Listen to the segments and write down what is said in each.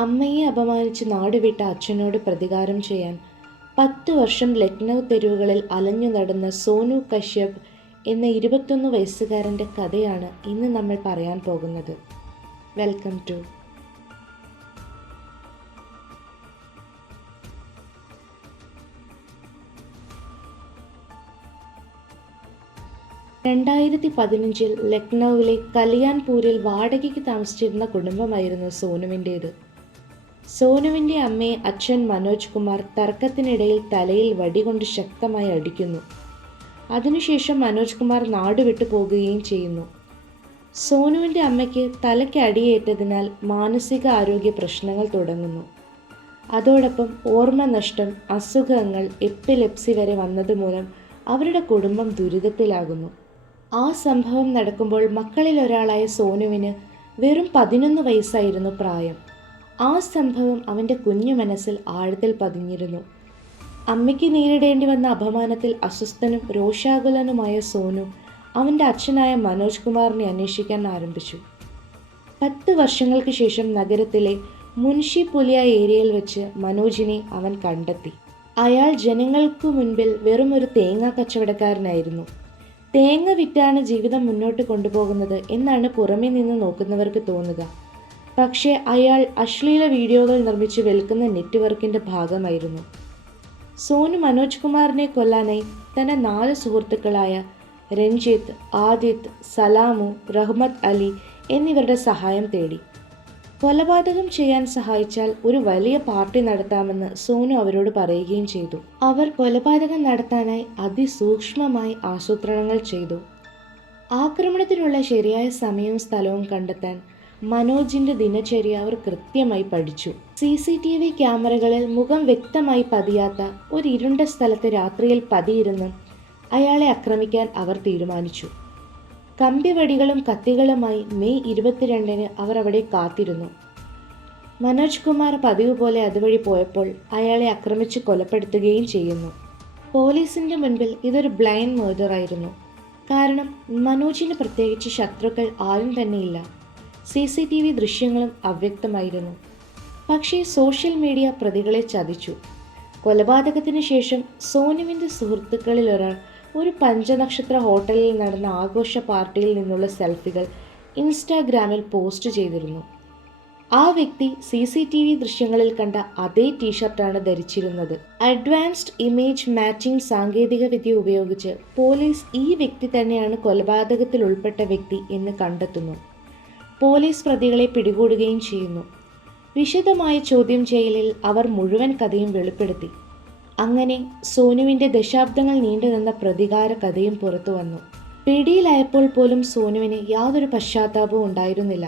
അമ്മയെ അപമാനിച്ച് നാടുവിട്ട അച്ഛനോട് പ്രതികാരം ചെയ്യാൻ 10 വർഷം ലക്നൗ തെരുവുകളിൽ അലഞ്ഞു നടന്ന സോനു കശ്യപ് എന്ന 21 വയസ്സുകാരൻ്റെ കഥയാണ് ഇന്ന് നമ്മൾ പറയാൻ പോകുന്നത്. വെൽക്കം ടു 2015 ലക്നൌവിലെ കലിയാൻപൂരിൽ വാടകയ്ക്ക് താമസിച്ചിരുന്ന കുടുംബമായിരുന്നു സോനുവിൻ്റേത്. സോനുവിൻ്റെ അമ്മയെ അച്ഛൻ മനോജ് കുമാർ തർക്കത്തിനിടയിൽ തലയിൽ വടികൊണ്ട് ശക്തമായി അടിക്കുന്നു. അതിനുശേഷം മനോജ് കുമാർ നാടുവിട്ടു പോകുകയും ചെയ്യുന്നു. സോനുവിൻ്റെ അമ്മയ്ക്ക് തലയ്ക്ക് അടിയേറ്റതിനാൽ മാനസിക ആരോഗ്യ പ്രശ്നങ്ങൾ തുടങ്ങുന്നു. അതോടൊപ്പം ഓർമ്മ നഷ്ടം, അസുഖങ്ങൾ, എപ്പിലെപ്സി വരെ വന്നതുമൂലം അവരുടെ കുടുംബം ദുരിതത്തിലാകുന്നു. ആ സംഭവം നടക്കുമ്പോൾ മക്കളിൽ ഒരാളായ സോനുവിന് വെറും 11 വയസ്സായിരുന്നു പ്രായം. ആ സംഭവം അവൻ്റെ കുഞ്ഞു മനസ്സിൽ ആഴത്തിൽ പതിഞ്ഞിരുന്നു. അമ്മയ്ക്ക് നേരിടേണ്ടി വന്ന അപമാനത്തിൽ അസ്വസ്ഥനും രോഷാകുലനുമായ സോനു അവൻ്റെ അച്ഛനായ മനോജ് കുമാറിനെ അന്വേഷിക്കാൻ ആരംഭിച്ചു. 10 വർഷങ്ങൾക്ക് ശേഷം നഗരത്തിലെ മുൻഷി പുലിയ ഏരിയയിൽ വെച്ച് മനോജിനെ അവൻ കണ്ടെത്തി. അയാൾ ജനങ്ങൾക്കു മുൻപിൽ വെറും ഒരു തേങ്ങാ കച്ചവടക്കാരനായിരുന്നു. തേങ്ങ വിറ്റാണ് ജീവിതം മുന്നോട്ട് കൊണ്ടുപോകുന്നത് എന്നാണ് പുറമേ നിന്ന് നോക്കുന്നവർക്ക് തോന്നുക. പക്ഷേ അയാൾ അശ്ലീല വീഡിയോകൾ നിർമ്മിച്ച് വിൽക്കുന്ന നെറ്റ്വർക്കിൻ്റെ ഭാഗമായിരുന്നു. സോനു മനോജ് കുമാറിനെ കൊല്ലാനായി തൻ്റെ 4 സുഹൃത്തുക്കളായ രഞ്ജിത്ത്, ആദിത്ത്, സലാമു, റഹ്മത്ത് അലി എന്നിവരുടെ സഹായം തേടി. കൊലപാതകം ചെയ്യാൻ സഹായിച്ചാൽ ഒരു വലിയ പാർട്ടി നടത്താമെന്ന് സോനു അവരോട് പറയുകയും ചെയ്തു. അവർ കൊലപാതകം നടത്താനായി അതിസൂക്ഷ്മമായി ആസൂത്രണങ്ങൾ ചെയ്തു. ആക്രമണത്തിനുള്ള ശരിയായ സമയവും സ്ഥലവും കണ്ടെത്താൻ മനോജിൻ്റെ ദിനചര്യ അവർ കൃത്യമായി പഠിച്ചു. CCTV ക്യാമറകളിൽ മുഖം വ്യക്തമായി പതിയാത്ത ഒരു ഇരുണ്ട സ്ഥലത്ത് രാത്രിയിൽ പതിയിരുന്ന് അയാളെ ആക്രമിക്കാൻ അവർ തീരുമാനിച്ചു. കമ്പിവടികളും കത്തികളുമായി മെയ് 22-ന് അവർ അവിടെ കാത്തിരുന്നു. മനോജ് കുമാർ പതിവ് പോലെ അതുവഴി പോയപ്പോൾ അയാളെ ആക്രമിച്ച് കൊലപ്പെടുത്തുകയും ചെയ്യുന്നു. പോലീസിൻ്റെ മുൻപിൽ ഇതൊരു ബ്ലൈൻഡ് മർഡർ ആയിരുന്നു. കാരണം മനോജിന് പ്രത്യേകിച്ച് ശത്രുക്കൾ ആരും തന്നെയില്ല. CCTV ദൃശ്യങ്ങളും അവ്യക്തമായിരുന്നു. പക്ഷേ സോഷ്യൽ മീഡിയ പ്രതികളെ ചതിച്ചു. കൊലപാതകത്തിന് ശേഷം സോനുവിൻ്റെ സുഹൃത്തുക്കളിൽ ഒരാൾ ഒരു പഞ്ചനക്ഷത്ര ഹോട്ടലിൽ നടന്ന ആഘോഷ പാർട്ടിയിൽ നിന്നുള്ള സെൽഫികൾ ഇൻസ്റ്റാഗ്രാമിൽ പോസ്റ്റ് ചെയ്തിരുന്നു. ആ വ്യക്തി CCTV ദൃശ്യങ്ങളിൽ കണ്ട അതേ ടീഷർട്ടാണ് ധരിച്ചിരുന്നത്. അഡ്വാൻസ്ഡ് ഇമേജ് മാച്ചിങ് സാങ്കേതികവിദ്യ ഉപയോഗിച്ച് പോലീസ് ഈ വ്യക്തി തന്നെയാണ് കൊലപാതകത്തിൽ ഉൾപ്പെട്ട വ്യക്തി എന്ന് കണ്ടെത്തുന്നു. പോലീസ് പ്രതികളെ പിടികൂടുകയും ചെയ്യുന്നു. വിശദമായ ചോദ്യം ചെയ്യലിൽ അവർ മുഴുവൻ കഥയും വെളിപ്പെടുത്തി. അങ്ങനെ സോനുവിൻ്റെ ദശാബ്ദങ്ങൾ നീണ്ടുനിന്ന പ്രതികാര കഥയും പുറത്തു വന്നു. പിടിയിലായപ്പോൾ പോലും സോനുവിന് യാതൊരു പശ്ചാത്താപവും ഉണ്ടായിരുന്നില്ല.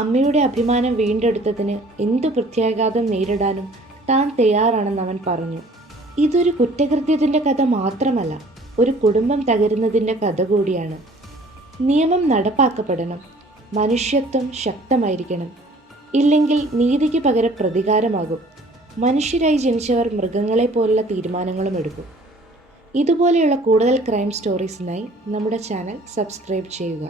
അമ്മയുടെ അഭിമാനം വീണ്ടെടുത്തതിന് എന്തു പ്രത്യാഘാതം നേരിടാനും താൻ തയ്യാറാണെന്ന് അവൻ പറഞ്ഞു. ഇതൊരു കുറ്റകൃത്യത്തിൻ്റെ കഥ മാത്രമല്ല, ഒരു കുടുംബം തകരുന്നതിൻ്റെ കഥ കൂടിയാണ്. നിയമം നടപ്പാക്കപ്പെടണം, മനുഷ്യത്വം ശക്തമായിരിക്കണം. ഇല്ലെങ്കിൽ നീതിക്ക് പകരം പ്രതികാരമാകും. മനുഷ്യരായി ജനിച്ചവർ മൃഗങ്ങളെ പോലുള്ള തീരുമാനങ്ങളും എടുക്കും. ഇതുപോലെയുള്ള കൂടുതൽ ക്രൈം സ്റ്റോറീസിനായി നമ്മുടെ ചാനൽ സബ്സ്ക്രൈബ് ചെയ്യുക.